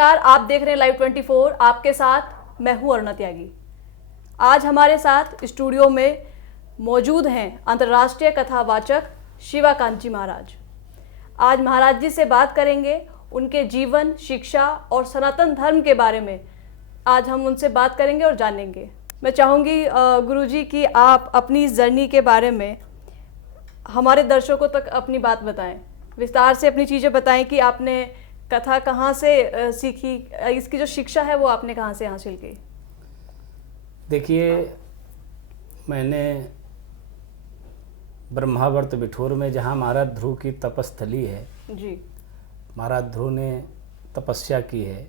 नमस्कार, आप देख रहे हैं लाइव 24। आपके साथ मैं हूं अरुणा त्यागी। आज हमारे साथ स्टूडियो में मौजूद हैं अंतर्राष्ट्रीय कथावाचक शिवाकांत जी महाराज। आज महाराज जी से बात करेंगे उनके जीवन, शिक्षा और सनातन धर्म के बारे में। आज हम उनसे बात करेंगे और जानेंगे। मैं चाहूँगी गुरुजी कि आप अपनी इस जर्नी के बारे में हमारे दर्शकों तक अपनी बात बताएं, विस्तार से अपनी चीज़ें बताएं कि आपने कथा कहाँ से सीखी, इसकी जो शिक्षा है वो आपने कहाँ से हासिल की। देखिए, मैंने ब्रह्मावर्त बिठूर में, जहाँ महाराज ध्रुव की तपस्थली है जी, महाराज ध्रुव ने तपस्या की है,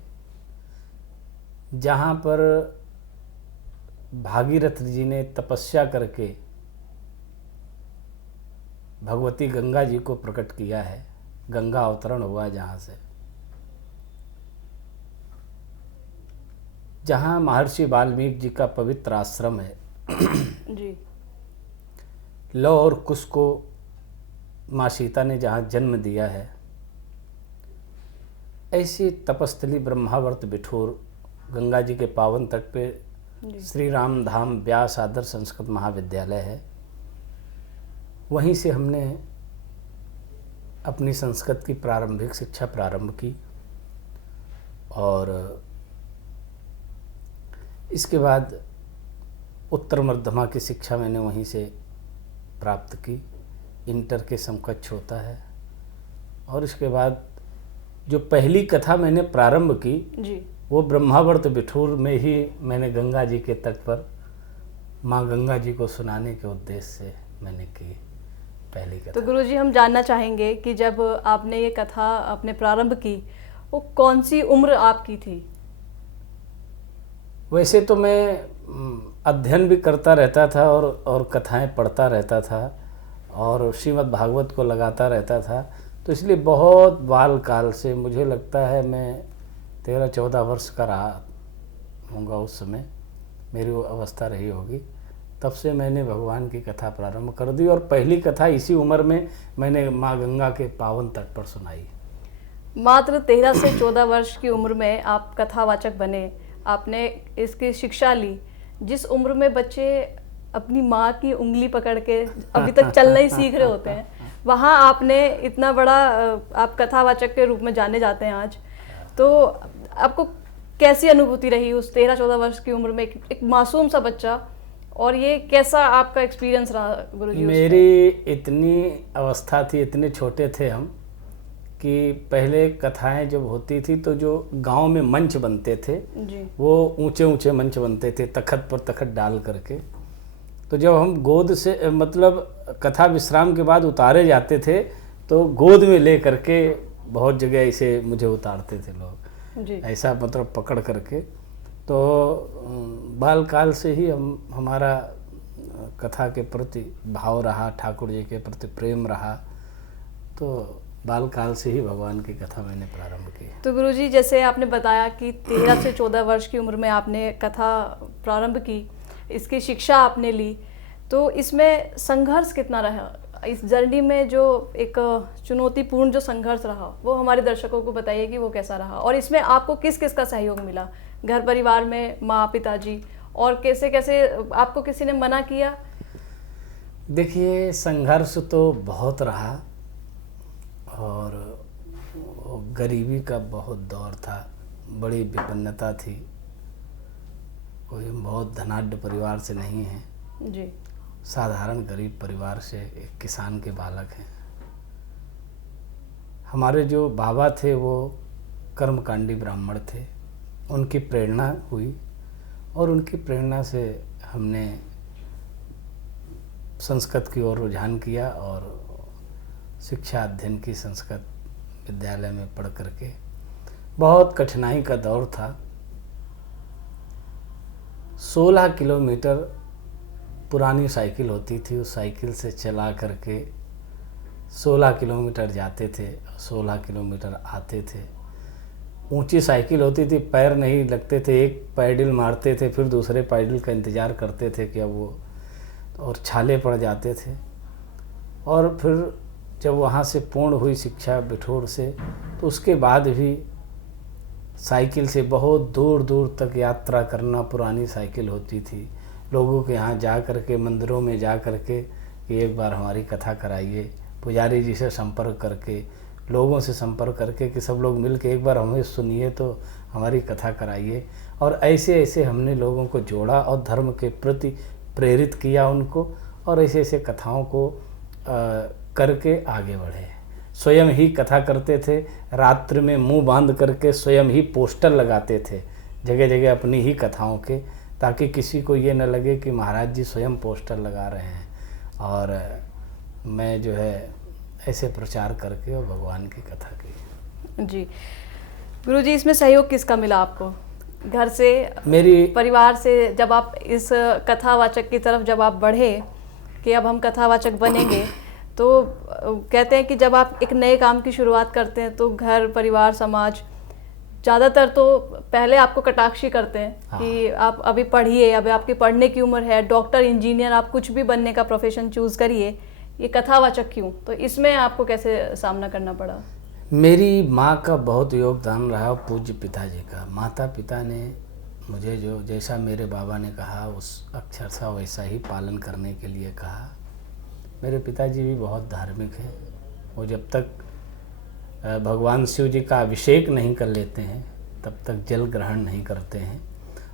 जहाँ पर भागीरथ जी ने तपस्या करके भगवती गंगा जी को प्रकट किया है, गंगा अवतरण हुआ जहाँ से, जहाँ महर्षि वाल्मीकि जी का पवित्र आश्रम है जी, लव और कुश को माँ सीता ने जहाँ जन्म दिया है, ऐसी तपस्थली ब्रह्मावर्त बिठूर गंगा जी के पावन तट पे श्री राम धाम व्यास आदर्श संस्कृत महाविद्यालय है। वहीं से हमने अपनी संस्कृत की प्रारंभिक शिक्षा प्रारंभ की और इसके बाद उत्तर मध्यमा की शिक्षा मैंने वहीं से प्राप्त की। इंटर के समकक्ष होता है। और इसके बाद जो पहली कथा मैंने प्रारंभ की जी, वो ब्रह्मावर्त बिठूर में ही मैंने गंगा जी के तट पर माँ गंगा जी को सुनाने के उद्देश्य से मैंने की पहली कथा। तो गुरुजी, हम जानना चाहेंगे कि जब आपने ये कथा अपने प्रारंभ की, वो कौन सी उम्र आपकी थी? वैसे तो मैं अध्ययन भी करता रहता था और कथाएं पढ़ता रहता था और श्रीमद् भागवत को लगाता रहता था, तो इसलिए बहुत बाल काल से, मुझे लगता है मैं 13-14 वर्ष का रहा होऊंगा उस समय, मेरी वो अवस्था रही होगी। तब से मैंने भगवान की कथा प्रारंभ कर दी और पहली कथा इसी उम्र में मैंने माँ गंगा के पावन तट पर सुनाई। मात्र 13 से 14 वर्ष की उम्र में आप कथावाचक बने, आपने इसकी शिक्षा ली। जिस उम्र में बच्चे अपनी माँ की उंगली पकड़ के अभी तक चलना ही सीख रहे होते हैं, वहाँ आपने इतना बड़ा, आप कथावाचक के रूप में जाने जाते हैं आज। तो आपको कैसी अनुभूति रही उस 13-14 वर्ष की उम्र में, एक मासूम सा बच्चा, और ये कैसा आपका एक्सपीरियंस रहा गुरुजी? मेरी इतनी अवस्था थी, इतने छोटे थे हम कि पहले कथाएं जब होती थी तो जो गांव में मंच बनते थे जी, वो ऊंचे ऊंचे मंच बनते थे, तखत पर तखत डाल करके। तो जब हम गोद से, मतलब कथा विश्राम के बाद उतारे जाते थे, तो गोद में ले करके बहुत जगह ऐसे मुझे उतारते थे लोग जी, ऐसा, मतलब पकड़ करके। तो बाल काल से ही हमारा कथा के प्रति भाव रहा, ठाकुर जी के प्रति प्रेम रहा, तो बाल काल से ही भगवान की कथा मैंने प्रारंभ की। तो गुरुजी, जैसे आपने बताया कि 13 से 14 वर्ष की उम्र में आपने कथा प्रारंभ की, इसकी शिक्षा आपने ली, तो इसमें संघर्ष कितना रहा? इस जर्नी में जो एक चुनौतीपूर्ण जो संघर्ष रहा, वो हमारे दर्शकों को बताइए कि वो कैसा रहा, और इसमें आपको किस किस का सहयोग मिला? घर परिवार में माँ पिताजी, और कैसे कैसे आपको किसी ने मना किया? देखिए, संघर्ष तो बहुत रहा और गरीबी का बहुत दौर था, बड़ी विपन्नता थी। कोई बहुत धनाढ्य परिवार से नहीं है जी, साधारण गरीब परिवार से, एक किसान के बालक हैं। हमारे जो बाबा थे वो कर्मकांडी ब्राह्मण थे, उनकी प्रेरणा हुई और उनकी प्रेरणा से हमने संस्कृत की ओर रुझान किया और शिक्षा अध्ययन की संस्कृत विद्यालय में पढ़ करके। बहुत कठिनाई का दौर था। 16 किलोमीटर पुरानी साइकिल होती थी, उस साइकिल से चला करके 16 किलोमीटर जाते थे, 16 किलोमीटर आते थे। ऊंची साइकिल होती थी, पैर नहीं लगते थे, एक पैडल मारते थे, फिर दूसरे पैडल का इंतज़ार करते थे कि अब वो, और छाले पड़ जाते थे। और फिर जब वहाँ से पूर्ण हुई शिक्षा बिठूर से, तो उसके बाद भी साइकिल से बहुत दूर दूर तक यात्रा करना, पुरानी साइकिल होती थी, लोगों के यहाँ जा कर के, मंदिरों में जा कर के कि एक बार हमारी कथा कराइए, पुजारी जी से संपर्क करके, लोगों से संपर्क करके कि सब लोग मिल के एक बार हमें सुनिए तो हमारी कथा कराइए। और ऐसे ऐसे हमने लोगों को जोड़ा और धर्म के प्रति प्रेरित किया उनको, और ऐसे ऐसे कथाओं को करके आगे बढ़े। स्वयं ही कथा करते थे, रात्रि में मुंह बांध करके स्वयं ही पोस्टर लगाते थे जगह जगह अपनी ही कथाओं के, ताकि किसी को ये न लगे कि महाराज जी स्वयं पोस्टर लगा रहे हैं। और मैं जो है ऐसे प्रचार करके और भगवान की कथा की। जी गुरुजी, इसमें सहयोग किसका मिला आपको? घर से, मेरी परिवार से? जब आप इस कथावाचक की तरफ जब आप बढ़े कि अब हम कथावाचक बनेंगे, तो कहते हैं कि जब आप एक नए काम की शुरुआत करते हैं तो घर, परिवार, समाज ज़्यादातर तो पहले आपको कटाक्षी करते हैं। हाँ। कि आप अभी पढ़िए, अभी आपकी पढ़ने की उम्र है, डॉक्टर, इंजीनियर, आप कुछ भी बनने का प्रोफेशन चूज़ करिए, ये कथावाचक क्यों? तो इसमें आपको कैसे सामना करना पड़ा? मेरी माँ का बहुत योगदान रहा, पूज्य पिताजी का। माता पिता ने मुझे जो जैसा मेरे बाबा ने कहा उस अक्षरशः वैसा ही पालन करने के लिए कहा। मेरे पिताजी भी बहुत धार्मिक हैं। वो जब तक भगवान शिव जी का अभिषेक नहीं कर लेते हैं तब तक जल ग्रहण नहीं करते हैं।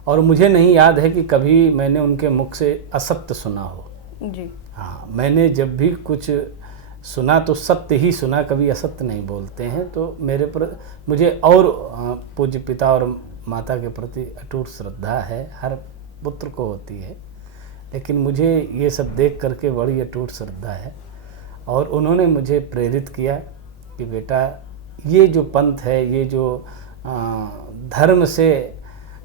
और मुझे नहीं याद है कि कभी मैंने उनके मुख से असत्य सुना हो। जी हाँ, मैंने जब भी कुछ सुना तो सत्य ही सुना, कभी असत्य नहीं बोलते हैं। तो मुझे और पूज्य पिता और माता के प्रति अटूट श्रद्धा है, हर पुत्र को होती है, लेकिन मुझे ये सब देख करके बड़ी अटूट श्रद्धा है। और उन्होंने मुझे प्रेरित किया कि बेटा ये जो पंथ है, ये जो धर्म से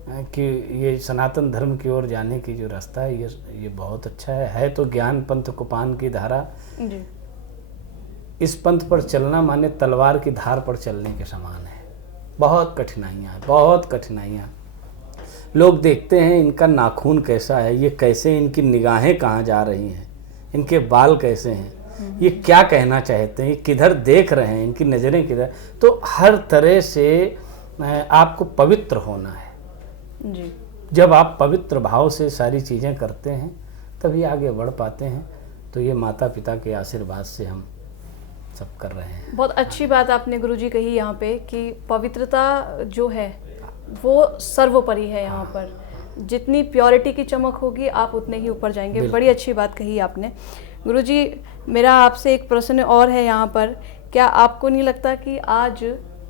कि ये सनातन धर्म की ओर जाने की जो रास्ता है, ये बहुत अच्छा है तो ज्ञान पंथ कुपान की धारा। जी। इस पंथ पर चलना माने तलवार की धार पर चलने के समान है। बहुत कठिनाइयाँ, बहुत कठिनाइयाँ। लोग देखते हैं इनका नाखून कैसा है, ये कैसे, इनकी निगाहें कहाँ जा रही हैं, इनके बाल कैसे हैं, ये क्या कहना चाहते हैं, ये किधर देख रहे हैं, इनकी नज़रें किधर। तो हर तरह से आपको पवित्र होना है। जी। जब आप पवित्र भाव से सारी चीज़ें करते हैं तभी आगे बढ़ पाते हैं। तो ये माता पिता के आशीर्वाद से हम सब कर रहे हैं। बहुत अच्छी बात आपने गुरुजी कही यहाँ पे कि पवित्रता जो है वो सर्वोपरि है। यहाँ पर जितनी प्योरिटी की चमक होगी आप उतने ही ऊपर जाएंगे। बड़ी अच्छी बात कही आपने। गुरुजी, मेरा आपसे एक प्रश्न और है यहाँ पर, क्या आपको नहीं लगता कि आज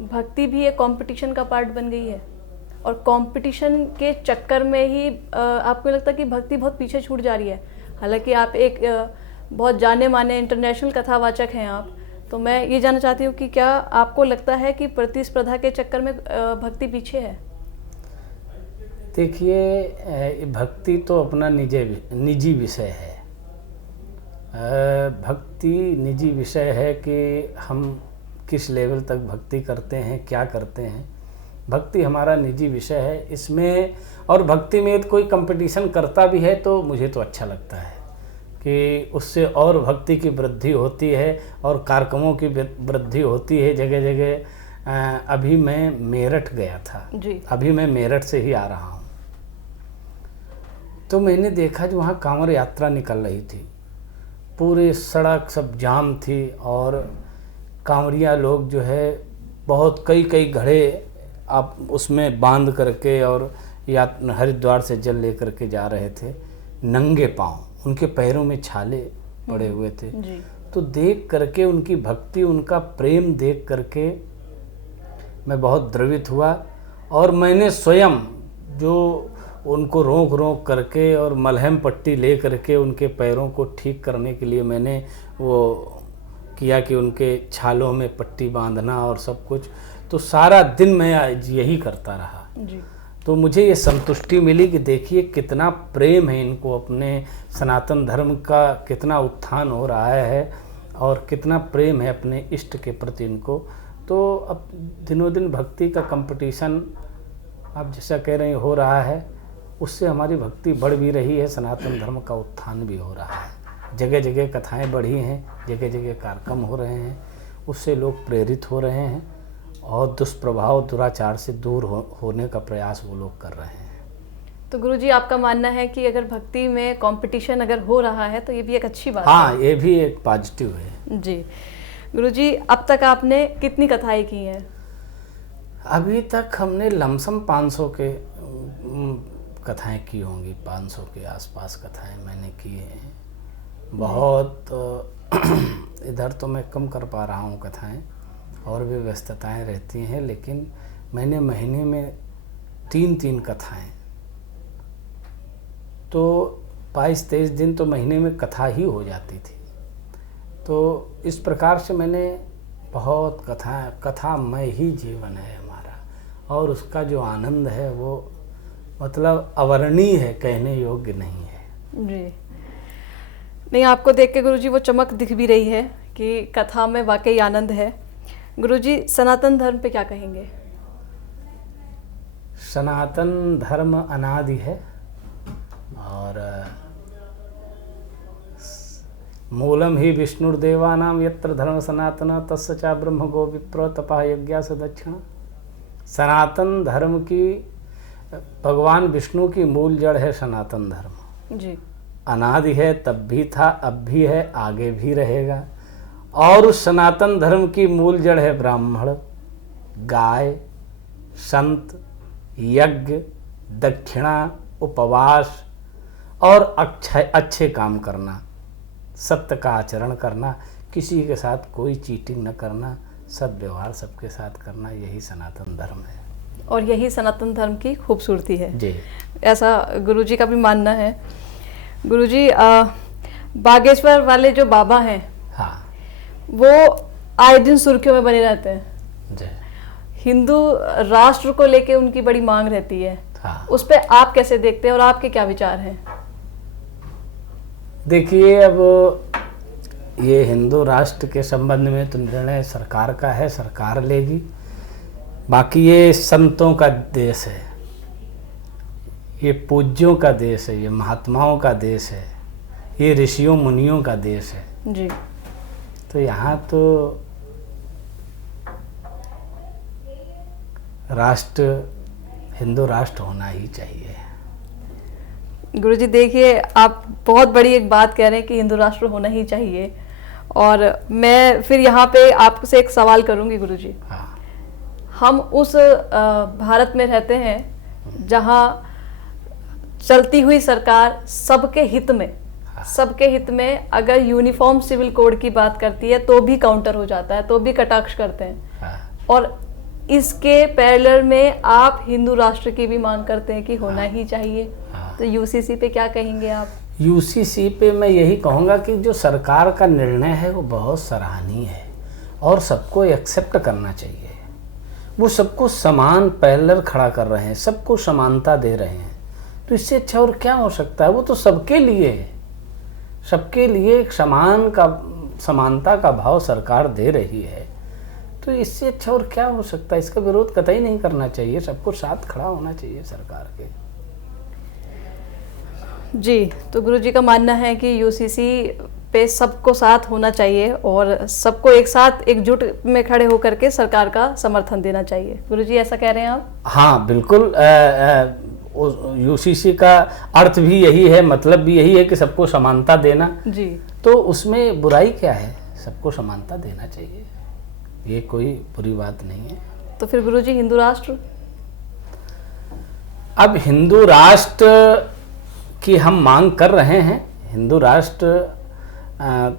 भक्ति भी एक कंपटीशन का पार्ट बन गई है, और कंपटीशन के चक्कर में ही आपको लगता है कि भक्ति बहुत पीछे छूट जा रही है? हालांकि आप एक बहुत जाने माने इंटरनेशनल कथावाचक हैं आप, तो मैं ये जानना चाहती हूँ कि क्या आपको लगता है कि प्रतिस्पर्धा के चक्कर में भक्ति पीछे है? देखिए, भक्ति तो अपना निजी विषय है। भक्ति निजी विषय है कि हम किस लेवल तक भक्ति करते हैं, क्या करते हैं। भक्ति हमारा निजी विषय है इसमें। और भक्ति में कोई कंपटीशन करता भी है तो मुझे तो अच्छा लगता है कि उससे और भक्ति की वृद्धि होती है और कार्यक्रमों की वृद्धि होती है जगह जगह। अभी मैं मेरठ गया था जी। अभी मैं मेरठ से ही आ रहा हूँ, तो मैंने देखा जो वहाँ कांवड़ यात्रा निकल रही थी, पूरी सड़क सब जाम थी और कांवड़िया लोग जो है बहुत कई घड़े आप उसमें बांध करके और या हरिद्वार से जल लेकर के जा रहे थे, नंगे पांव, उनके पैरों में छाले पड़े हुए थे जी। तो देख करके उनकी भक्ति, उनका प्रेम देख करके मैं बहुत द्रवित हुआ। और मैंने स्वयं जो उनको रोक करके और मलहम पट्टी ले करके उनके पैरों को ठीक करने के लिए मैंने वो किया कि उनके छालों में पट्टी बांधना और सब कुछ। तो सारा दिन मैं यही करता रहा जी। तो मुझे ये संतुष्टि मिली कि देखिए कितना प्रेम है इनको, अपने सनातन धर्म का कितना उत्थान हो रहा है और कितना प्रेम है अपने इष्ट के प्रति इनको। तो अब दिनों दिन भक्ति का कंपटीशन आप जैसा कह रहे हैं हो रहा है, उससे हमारी भक्ति बढ़ भी रही है, सनातन धर्म का उत्थान भी हो रहा है। जगह जगह कथाएं बढ़ी हैं, जगह जगह कार्यक्रम हो रहे हैं, उससे लोग प्रेरित हो रहे हैं और दुष्प्रभाव दुराचार से दूर होने का प्रयास वो लोग कर रहे हैं। तो गुरुजी, आपका मानना है कि अगर भक्ति में कंपटीशन अगर हो रहा है तो ये भी एक अच्छी बात हाँ, है? ये भी एक पॉजिटिव है। जी गुरुजी, अब तक आपने कितनी कथाएं की हैं? अभी तक हमने लमसम 500 के कथाएं की होंगी, 500 के आसपास कथाएं मैंने की हैं। बहुत इधर तो मैं कम कर पा रहा हूँ कथाएं, और भी व्यस्तताएं रहती हैं, लेकिन मैंने महीने में 3-3 कथाएं, तो 22-23 दिन तो महीने में कथा ही हो जाती थी। तो इस प्रकार से मैंने बहुत कथामय ही जीवन है हमारा, और उसका जो आनंद है वो मतलब अवर्णीय है, कहने योग्य नहीं है। जी नहीं, आपको देख के गुरुजी वो चमक दिख भी रही है कि कथा में वाकई आनंद है। गुरुजी, सनातन धर्म पे क्या कहेंगे? सनातन धर्म अनादि है, और मूलम ही विष्णुर्देवानां यत्र धर्म सनातन तस्य च ब्रह्म गो विप्र तपः यज्ञा स दक्षिणा। सनातन धर्म की, भगवान विष्णु की मूल जड़ है सनातन धर्म। जी, अनादि है, तब भी था, अब भी है, आगे भी रहेगा। और उस सनातन धर्म की मूल जड़ है ब्राह्मण, गाय, संत, यज्ञ, दक्षिणा, उपवास और अच्छे काम करना, सत्य का आचरण करना, किसी के साथ कोई चीटिंग न करना, सद्व्यवहार सबके साथ करना, यही सनातन धर्म है। और यही सनातन धर्म की खूबसूरती है जी, ऐसा गुरुजी का भी मानना है। गुरुजी, बागेश्वर वाले जो बाबा हैं, हाँ, वो आए दिन सुर्खियों में बने रहते हैं। जी, हिंदू राष्ट्र को लेके उनकी बड़ी मांग रहती है। हाँ। उस पे आप कैसे देखते हैं और आपके क्या विचार हैं? देखिए, अब ये हिंदू राष्ट्र के संबंध में तो निर्णय सरकार का है, सरकार लेगी। बाकी ये संतों का देश है, ये पूज्यों का देश है, ये महात्माओं का देश है, ये ऋषियों मुनियों का देश है। जी, तो यहाँ तो राष्ट्र, हिंदू राष्ट्र होना ही चाहिए। गुरुजी देखिए, आप बहुत बड़ी एक बात कह रहे हैं कि हिंदू राष्ट्र होना ही चाहिए, और मैं फिर यहाँ पे आपसे एक सवाल करूँगी गुरुजी। हाँ, हम उस भारत में रहते हैं जहाँ चलती हुई सरकार सबके हित में, सबके हित में अगर यूनिफॉर्म सिविल कोड की बात करती है तो भी काउंटर हो जाता है, तो भी कटाक्ष करते हैं। हाँ, और इसके पैरेलल में आप हिंदू राष्ट्र की भी मांग करते हैं कि होना ही चाहिए। तो यूसीसी पे क्या कहेंगे आप? यूसीसी पे मैं यही कहूँगा कि जो सरकार का निर्णय है वो बहुत सराहनीय है और सबको एक्सेप्ट करना चाहिए। वो सबको समान पैरेलल खड़ा कर रहे हैं, सबको समानता दे रहे हैं, तो इससे अच्छा और क्या हो सकता है? वो तो सबके लिए है, सबके लिए एक समानता का भाव सरकार दे रही है, तो इससे अच्छा और क्या हो सकता है? इसका विरोध कतई नहीं करना चाहिए, सबको साथ खड़ा होना चाहिए सरकार के। जी, तो गुरुजी का मानना है कि यूसीसी पे सबको साथ होना चाहिए और सबको एक साथ एकजुट में खड़े होकर के सरकार का समर्थन देना चाहिए। गुरुजी ऐसा कह रहे हैं आप? हाँ, बिल्कुल। यूसीसी का अर्थ भी यही है, मतलब भी यही है कि सबको समानता देना। जी, तो उसमें बुराई क्या है? सबको समानता देना चाहिए, ये कोई बुरी बात नहीं है। तो फिर गुरुजी हिंदू राष्ट्र? अब हिंदू राष्ट्र की हम मांग कर रहे हैं। हिंदू राष्ट्र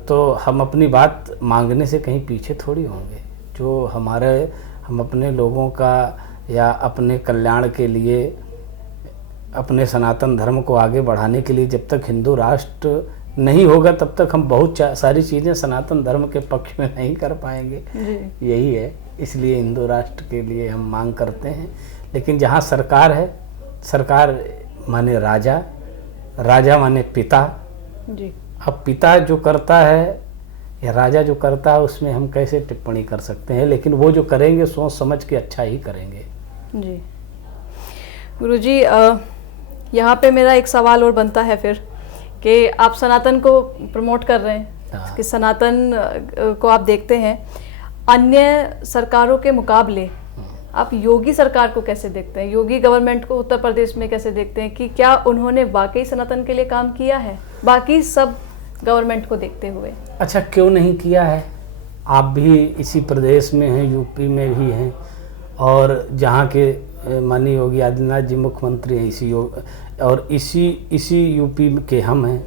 तो हम अपनी बात मांगने से कहीं पीछे थोड़ी होंगे। जो हम अपने लोगों का या अपने कल्याण के लिए, अपने सनातन धर्म को आगे बढ़ाने के लिए जब तक हिंदू राष्ट्र नहीं होगा तब तक हम बहुत सारी चीज़ें सनातन धर्म के पक्ष में नहीं कर पाएंगे। जी, यही है, इसलिए हिंदू राष्ट्र के लिए हम मांग करते हैं। लेकिन जहाँ सरकार है, सरकार माने राजा, राजा माने पिता। जी, अब पिता जो करता है या राजा जो करता है उसमें हम कैसे टिप्पणी कर सकते हैं? लेकिन वो जो करेंगे सोच समझ के अच्छा ही करेंगे। जी। गुरुजी, यहाँ पे मेरा एक सवाल और बनता है फिर कि आप सनातन को प्रमोट कर रहे हैं, हाँ। कि सनातन को आप देखते हैं। अन्य सरकारों के मुकाबले आप योगी सरकार को कैसे देखते हैं, योगी गवर्नमेंट को उत्तर प्रदेश में कैसे देखते हैं कि क्या उन्होंने वाकई सनातन के लिए काम किया है बाकी सब गवर्नमेंट को देखते हुए? अच्छा, क्यों नहीं किया है? आप भी इसी प्रदेश में हैं, यूपी में भी हैं, और जहाँ के माननीय योगी आदित्यनाथ जी मुख्यमंत्री हैं और इसी यूपी के हम हैं,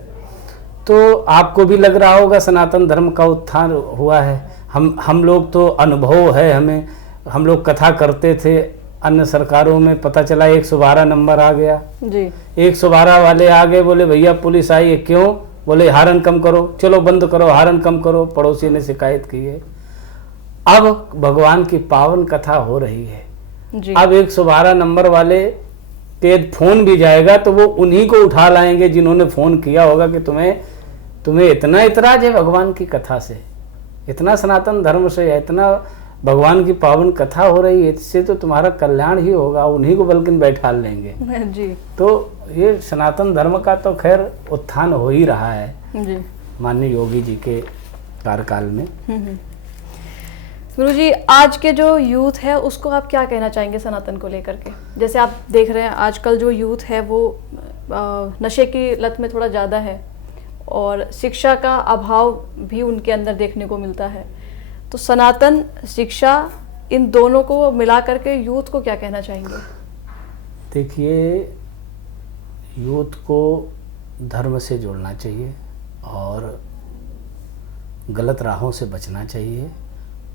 तो आपको भी लग रहा होगा सनातन धर्म का उत्थान हुआ है। हम लोग तो अनुभव है हमें, हम लोग कथा करते थे, अन्य सरकारों में पता चला 112 नंबर आ गया जी। 112 वाले आ गए, बोले भैया पुलिस आई है, क्यों? बोले हारन कम करो, चलो बंद करो, हारन कम करो। पड़ोसी ने शिकायत की है। अब भगवान की पावन कथा हो रही है जी। अब 112 नंबर वाले पे फोन भी जाएगा तो वो उन्हीं को उठा लाएंगे जिन्होंने फोन किया होगा कि तुम्हें इतना इतराज है भगवान की कथा से, इतना सनातन धर्म से, इतना भगवान की पावन कथा हो रही है, इससे तो तुम्हारा कल्याण ही होगा, उन्हीं को बल्कि बैठा लेंगे जी। तो ये सनातन धर्म का तो खैर उत्थान हो ही रहा है जी माननीय योगी जी के कार्यकाल में। गुरुजी, आज के जो यूथ है उसको आप क्या कहना चाहेंगे सनातन को लेकर के? जैसे आप देख रहे हैं आजकल जो यूथ है वो नशे की लत में थोड़ा ज़्यादा है और शिक्षा का अभाव भी उनके अंदर देखने को मिलता है, तो सनातन, शिक्षा, इन दोनों को मिला करके यूथ को क्या कहना चाहेंगे? देखिए, यूथ को धर्म से जोड़ना चाहिए और गलत राहों से बचना चाहिए,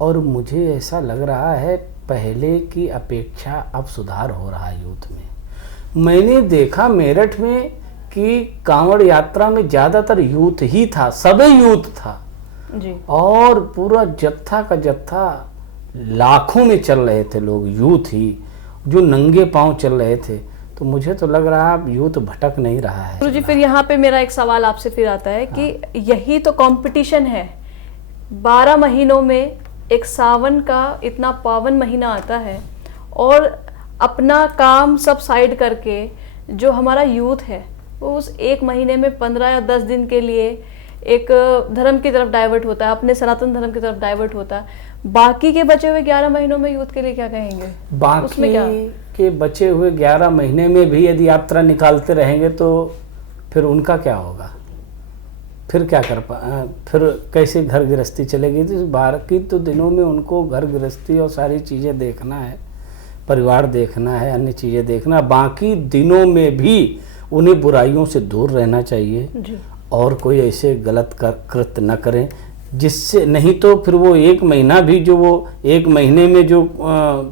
और मुझे ऐसा लग रहा है पहले की अपेक्षा अब सुधार हो रहा है यूथ में। मैंने देखा मेरठ में कि कांवड़ यात्रा में ज़्यादातर यूथ ही था, सभी यूथ था जी। और पूरा जत्था का जत्था लाखों में चल रहे थे लोग, यूथ ही जो नंगे पांव चल रहे थे। तो मुझे तो लग रहा है अब यूथ भटक नहीं रहा है। गुरुजी, फिर यहाँ पे मेरा एक सवाल आपसे फिर आता है कि यही तो कंपटीशन है। 12 महीनों में एक सावन का इतना पावन महीना आता है और अपना काम सब साइड करके जो हमारा यूथ है वो उस एक महीने में 15 या 10 दिन के लिए एक धर्म की तरफ डाइवर्ट होता है, अपने सनातन धर्म की तरफ डाइवर्ट होता है। बाकी के बचे हुए 11 महीनों में यूथ के लिए क्या कहेंगे? बाकी के बचे हुए 11 महीने में भी यदि यात्रा निकालते रहेंगे तो फिर उनका क्या होगा? फिर क्या फिर कैसे घर गृहस्थी चलेगी? तो बाकी तो दिनों में उनको घर गृहस्थी और सारी चीज़ें देखना है, परिवार देखना है, अन्य चीज़ें देखना। बाकी दिनों में भी उन्हें बुराइयों से दूर रहना चाहिए जी। और कोई ऐसे गलत कृत्य न करें जिससे, नहीं तो फिर वो एक महीना भी जो वो एक महीने में जो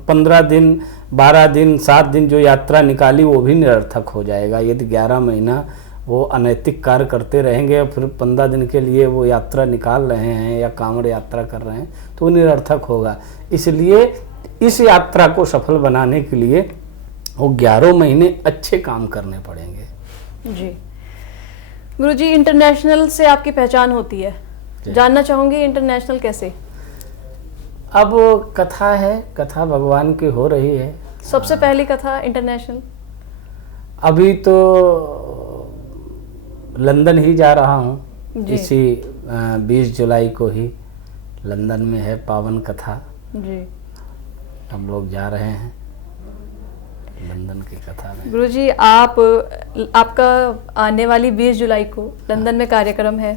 15 दिन 12 दिन 7 दिन जो यात्रा निकाली वो भी निरर्थक हो जाएगा। यदि 11 महीना वो अनैतिक कार्य करते रहेंगे और फिर 15 दिन के लिए वो यात्रा निकाल रहे हैं या कांवड़ यात्रा कर रहे हैं तो वो निरर्थक होगा। इसलिए इस यात्रा को सफल बनाने के लिए वो 11 महीने अच्छे काम करने पड़ेंगे। जी। गुरुजी, इंटरनेशनल से आपकी पहचान होती है, जानना चाहूँगी इंटरनेशनल कैसे? अब कथा है, कथा भगवान की हो रही है। सबसे पहली कथा इंटरनेशनल? अभी तो लंदन ही जा रहा हूँ, इसी 20 जुलाई को ही लंदन में है पावन कथा जी। हम लोग जा रहे हैं लंदन की कथा में। गुरुजी, आपका आने वाली 20 जुलाई को लंदन में कार्यक्रम है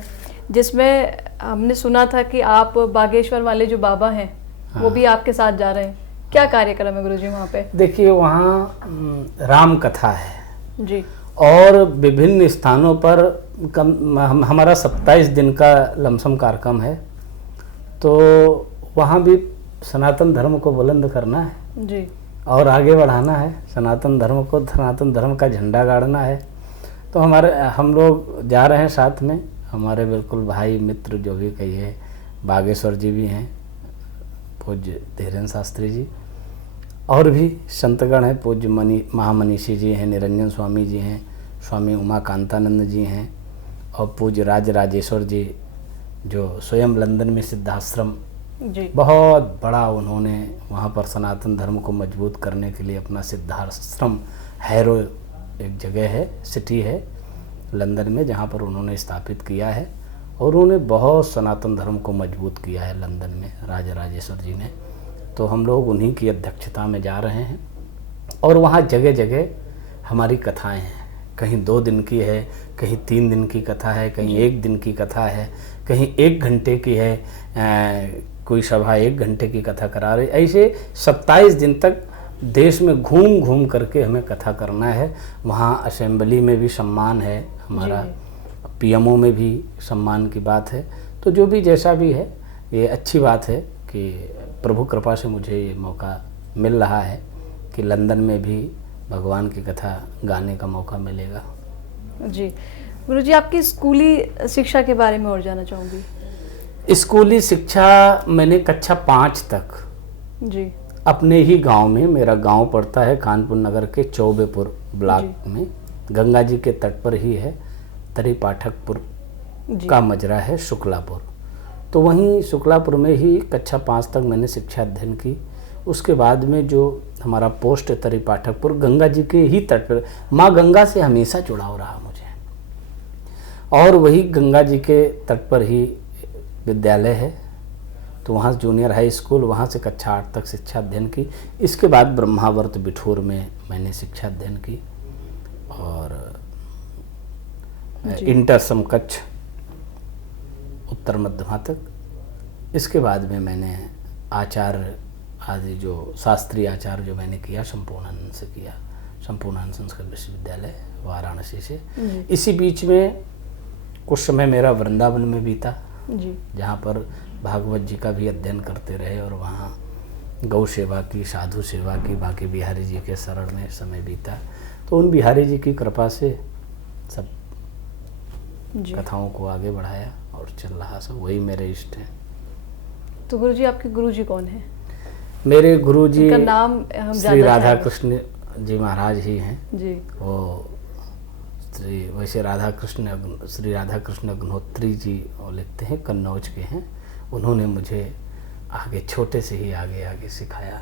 जिसमें हमने सुना था कि आप बागेश्वर वाले जो बाबा हैं वो भी आपके साथ जा रहे हैं। क्या कार्यक्रम है गुरुजी वहाँ पे? देखिए, वहाँ राम कथा है जी और विभिन्न स्थानों पर हमारा 27 दिन का लमसम कार्यक्रम है, तो वहाँ भी सनातन धर्म को बुलंद करना है जी और आगे बढ़ाना है सनातन धर्म को, सनातन धर्म का झंडा गाड़ना है। तो हम लोग जा रहे हैं साथ में, हमारे बिल्कुल भाई मित्र जो भी कहिए, बागेश्वर जी भी हैं, पूज्य धीरेन्द्र शास्त्री जी, और भी संतगण हैं, पूज्य महामनीषी जी हैं, निरंजन स्वामी जी हैं, स्वामी उमाकांतानंद जी हैं और पूज्य राजेश्वर जी जो स्वयं लंदन में सिद्धाश्रम जी बहुत बड़ा उन्होंने वहाँ पर सनातन धर्म को मजबूत करने के लिए अपना सिद्धाश्रम हैरो एक जगह है, सिटी है लंदन में, जहाँ पर उन्होंने स्थापित किया है और उन्होंने बहुत सनातन धर्म को मजबूत किया है लंदन में, राजा राजेश्वर जी ने। तो हम लोग उन्हीं की अध्यक्षता में जा रहे हैं और वहाँ जगह जगह हमारी कथाएं हैं। कहीं 2 दिन की है, कहीं 3 दिन की कथा है, कहीं 1 दिन की कथा है, कहीं 1 घंटे की है, कोई सभा 1 घंटे की कथा करा रही। ऐसे 27 दिन तक देश में घूम घूम करके हमें कथा करना है। वहाँ असेंबली में भी सम्मान है हमारा, पीएमओ में भी सम्मान की बात है। तो जो भी जैसा भी है, ये अच्छी बात है कि प्रभु कृपा से मुझे ये मौका मिल रहा है कि लंदन में भी भगवान की कथा गाने का मौका मिलेगा। जी गुरुजी, आपकी स्कूली शिक्षा के बारे में और जानना चाहूँगी। स्कूली शिक्षा मैंने कक्षा 5 तक जी अपने ही गांव में, मेरा गांव पड़ता है कानपुर नगर के चौबेपुर ब्लॉक में, गंगा जी के तट पर ही है। तरी पाठकपुर का मजरा है शुक्लापुर। तो वहीं शुक्लापुर में ही कक्षा 5 तक मैंने शिक्षा अध्ययन की। उसके बाद में जो हमारा पोस्ट है तरी पाठकपुर, गंगा जी के ही तट पर, माँ गंगा से हमेशा जुड़ाव रहा मुझे, और वही गंगा जी के तट पर ही विद्यालय है। तो वहाँ जूनियर हाई स्कूल, वहाँ से कक्षा 8 तक शिक्षा अध्ययन की। इसके बाद ब्रह्मावर्त बिठूर में मैंने शिक्षा अध्ययन की और इंटर समकक्ष उत्तर मध्यमा तक। इसके बाद में मैंने आचार्य आदि जो शास्त्रीय आचार्य जो मैंने किया संपूर्णानंद से किया, संपूर्णानंद संस्कृत विश्वविद्यालय वाराणसी से। इसी बीच में कुछ समय मेरा वृंदावन में बीता, जहाँ पर भागवत जी का भी अध्ययन करते रहे और वहाँ गौ सेवा की, साधु सेवा की, बाकी बिहारी जी के शरण में समय बीता। तो उन बिहारी जी की कृपा से सब कथाओं को आगे बढ़ाया और चल रहा सब, वही मेरे इष्ट हैं। तो गुरुजी, आपके गुरुजी कौन हैं? मेरे गुरुजी का नाम हम श्री राधा कृष्ण जी महाराज ही हैं जी। वो वैसे श्री राधा कृष्ण अग्निहोत्री जी वो लिखते हैं, कन्नौज के हैं। उन्होंने मुझे आगे छोटे से ही आगे सिखाया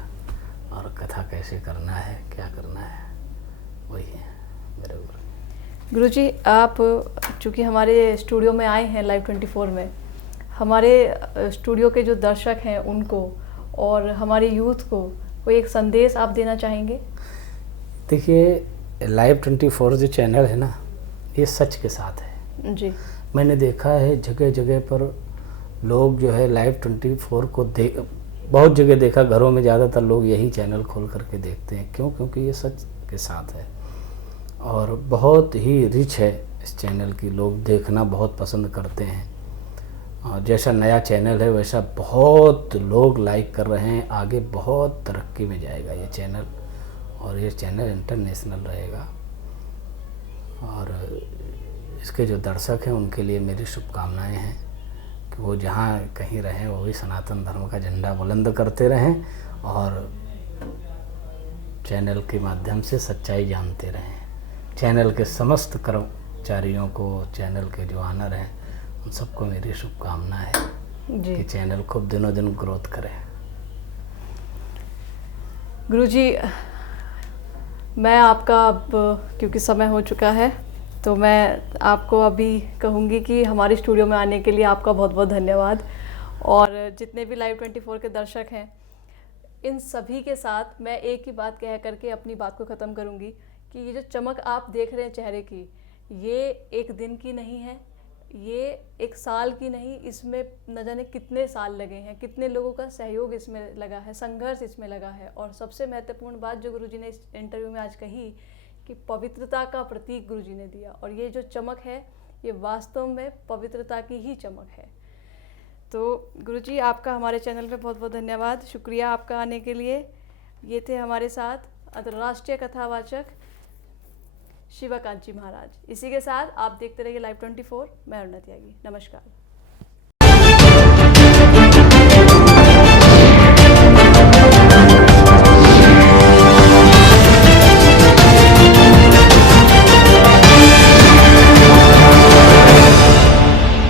और कथा कैसे करना है, क्या करना है, वही है मेरे गुरु। गुरुजी, आप चूँकि हमारे स्टूडियो में आए हैं लाइव 24 में, हमारे स्टूडियो के जो दर्शक हैं उनको और हमारे यूथ को कोई एक संदेश आप देना चाहेंगे? देखिए, लाइव 24 जो चैनल है ना, ये सच के साथ है जी। मैंने देखा है जगह जगह पर लोग जो है लाइव 24 को बहुत जगह देखा, घरों में ज़्यादातर लोग यही चैनल खोल करके देखते हैं। क्यों? क्योंकि ये सच के साथ है और बहुत ही रिच है इस चैनल की, लोग देखना बहुत पसंद करते हैं। और जैसा नया चैनल है वैसा बहुत लोग लाइक कर रहे हैं। आगे बहुत तरक्की में जाएगा ये चैनल और ये चैनल इंटरनेशनल रहेगा। और इसके जो दर्शक हैं उनके लिए मेरी शुभकामनाएं हैं कि वो जहाँ कहीं रहें वो भी सनातन धर्म का झंडा बुलंद करते रहें और चैनल के माध्यम से सच्चाई जानते रहें। चैनल के समस्त कर्मचारियों को, चैनल के जो ऑनर हैं, उन सबको मेरी शुभकामनाएं है कि चैनल खूब दिनों दिन ग्रोथ करे। गुरुजी, मैं आपका अब, क्योंकि समय हो चुका है, तो मैं आपको अभी कहूँगी कि हमारे स्टूडियो में आने के लिए आपका बहुत बहुत धन्यवाद। और जितने भी लाइव 24 के दर्शक हैं, इन सभी के साथ मैं एक ही बात कह करके अपनी बात को ख़त्म करूँगी कि ये जो चमक आप देख रहे हैं चेहरे की, ये एक दिन की नहीं है, ये एक साल की नहीं, इसमें न जाने कितने साल लगे हैं, कितने लोगों का सहयोग इसमें लगा है, संघर्ष इसमें लगा है। और सबसे महत्वपूर्ण बात जो गुरुजी ने इस इंटरव्यू में आज कही कि पवित्रता का प्रतीक गुरुजी ने दिया, और ये जो चमक है ये वास्तव में पवित्रता की ही चमक है। तो गुरुजी, आपका हमारे चैनल पे बहुत बहुत धन्यवाद, शुक्रिया आपका आने के लिए। ये थे हमारे साथ अंतर्राष्ट्रीय कथावाचक शिवा कांची महाराज। इसी के साथ आप देखते रहिए लाइव 24। मैं अरुणा त्यागी। नमस्कार।